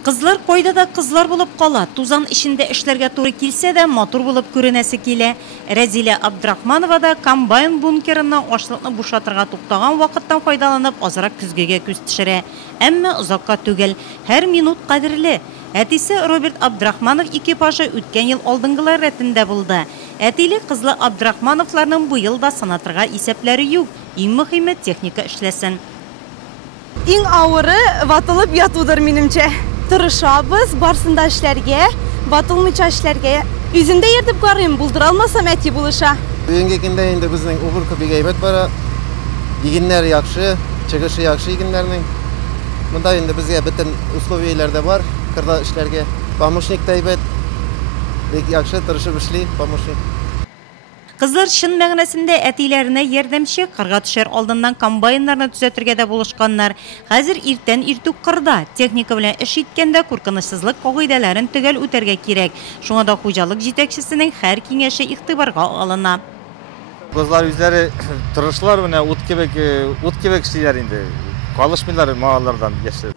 Кызлар койда да кызлар булып кала. Тузан ишендә эшләргә туры килсә дә матур булып күренәсе килә. Рәзилә Абдрахманова да комбайн бункерыннан ашлыкны бушатырга туктаган вакыттан файдаланып азрак күзгегә күз төшерә. Әмма озакка түгел, һәр минут кадерле. Әтисе Роберт Абдрахманов экипажы үткән ел алдынгылар рәтендә булды. Әтиле кызлы Абдрахмановларның бу елда санатырга исәпләре юк. Иң мөһиме техника эшләсен. Иң авыры ватылып ятудыр минемчә. Тырышабыз, барсында эшләргә, ватылмыйча эшләргә. Үземдә ертеп карыйм, булдыра алмасам әти булыша. Бүгенге көндә инде безнең убырка бик әйбәт бара. Игеннәр яхшы, чыгышы яхшы игеннәрнең. Монда инде безгә бөтен условияләр дә бар, кырда эшләргә. Помощник та әйбәт. Бик яхшы тырышып эшли помощник. Кызлар шын мәгънәсендә әтиләренә ярдәмче, кырга төшәр алдыннан комбайннарны төзәтергә дә булышканнар. Хәзер иртән иртүк кырда техника белән эш иткәндә куркынычсызлык кагыйдәләрен төгәл үтәргә кирәк. Шуңа да хуҗалык җитәкчесенең һәр киңәше игътибарга алына. Кызлар үзләре тырышлар менә ут кебек эшлиләр инде. Калышмыйлар мааллардан яшәп.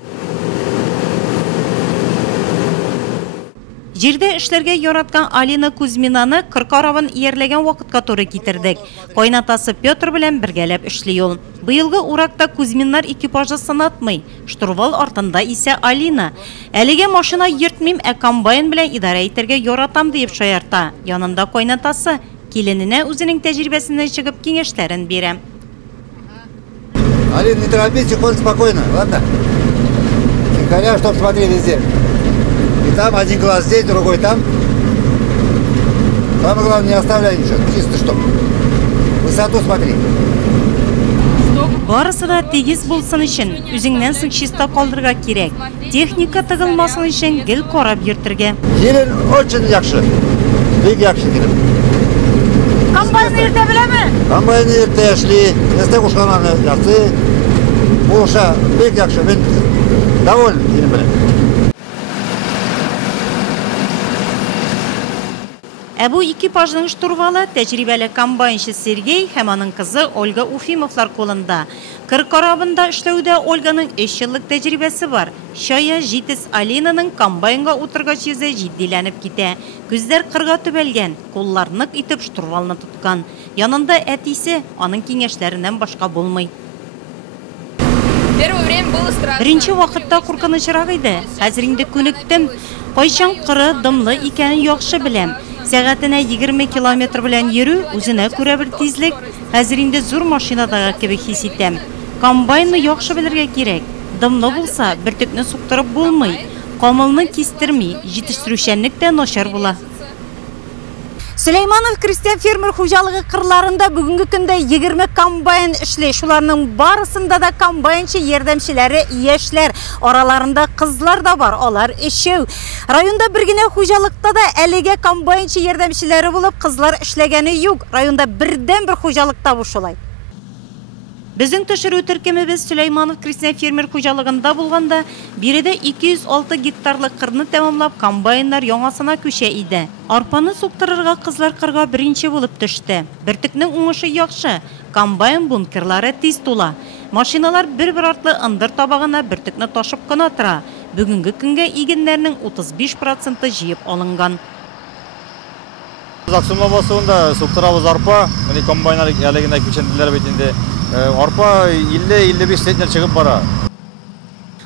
Җирдә эшләргә яраткан Алина Кузьминаны кыркарабын иярләгән вакытка туры китердек. Кайнатасы Петр белән бергәләп эшли ул. Быелгы уракта Кузьминнар экипажы сынатмый. Штурвал артында исә Алина. Әлегә машина йөртмим, ә комбайн белән идарә итәргә яратам дип шаярта. Янында кайнатасы килененә үзенең тәҗрибәсеннән чыгып киңәшләрен бирә. Алина, не торопись, ходь спокойно, ладно? Тихоря, чтоб смотри везде. И там один глаз здесь, другой там. Самое главное, не оставляй ничего, чисто чтоб. Высоту смотри. Барысы да тигез булсын өчен, үзеңнән соң чиста калдырга кирәк. Техника тыгылмасын өчен гел карап йөртергә. Килен очень яхшы. Бик яхшы килен. Комбайн иртә беләме? Комбайн иртә эшли, эстә кушкананы яхшы. Булыша бик яхшы, мен доволен килен белән. Бу экипажның штурвалы тәҗрибәле комбайнчы Сергей һәм аның кызы Ольга Уфимовлар кулында. Кыркарабында эшләүдә Ольганың 3 еллык тәҗрибәсе бар. Шая җитез Алинаның комбайнга утыргач йөзе җитдиләнеп китә. Күзләр кырга төбәлгән, куллар нык итеп штурвалны тоткан. Янында әтисе, аның киңәшләреннән башка булмый. Беренче вакытта куркынычрак иде. Хәзер инде күнектем. Кайчан кыры дымлы икәнен яхшы беләм. Сәгатенә 20 километр белән йөрү үзенә күрә бер тизлек. Хәзер инде зур машинадагы кебек хис итәм. Комбайнны яхшы белергә кирәк. Дымлы булса, бөртекне суктырып булмый. Камылны кистерми, җитештерүчәнлек тә начар була. Сөләйманов крестьян фермер хуҗалыгы кырларында бүгенге көндә 20 комбайн эшли. Шуларның барысында да комбайнчы ярдәмчеләре яшьләр. Араларында кызлар да бар, алар өчәү. Районда бер генә хуҗалыкта да әлегә комбайнчы ярдәмчеләре булып кызлар эшләгәне юк. Районда бердән бер хуҗалыкта бу шулай. Безнең төшерү төркемебез Сөләйманов крестьян фермер хуҗалыгында булганда, биредә 206 гектарлык кырны тәмамлап комбайннар яңасына күчә иде. Арпаны суктырырга кызлар кырга беренче булып төште. Бертекнең уңышы яхшы, комбайн бункерлары тиз тула. Машиналар бер-бер артлы ындыр табагына бертекне ташып кына тора. Бүгенге көнгә игеннәрнең 35% җыеп алынган. Аксума басуында суктырабыз арпа, менә комбайннар әлегенә күченделәр бит инде. Арпа 50-55 центнер чыгып бара.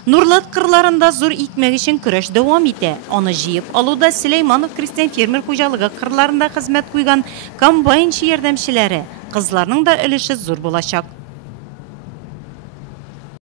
Нурлат кырларында зур икмәк өчен көрәш дәвам итә. Аны җыеп алуда Сөләйманов крестьян фермер хуҗалыгы кырларында хезмәт куйган комбайнчы ярдәмчеләре. Кызларның да өлеше зур булачак.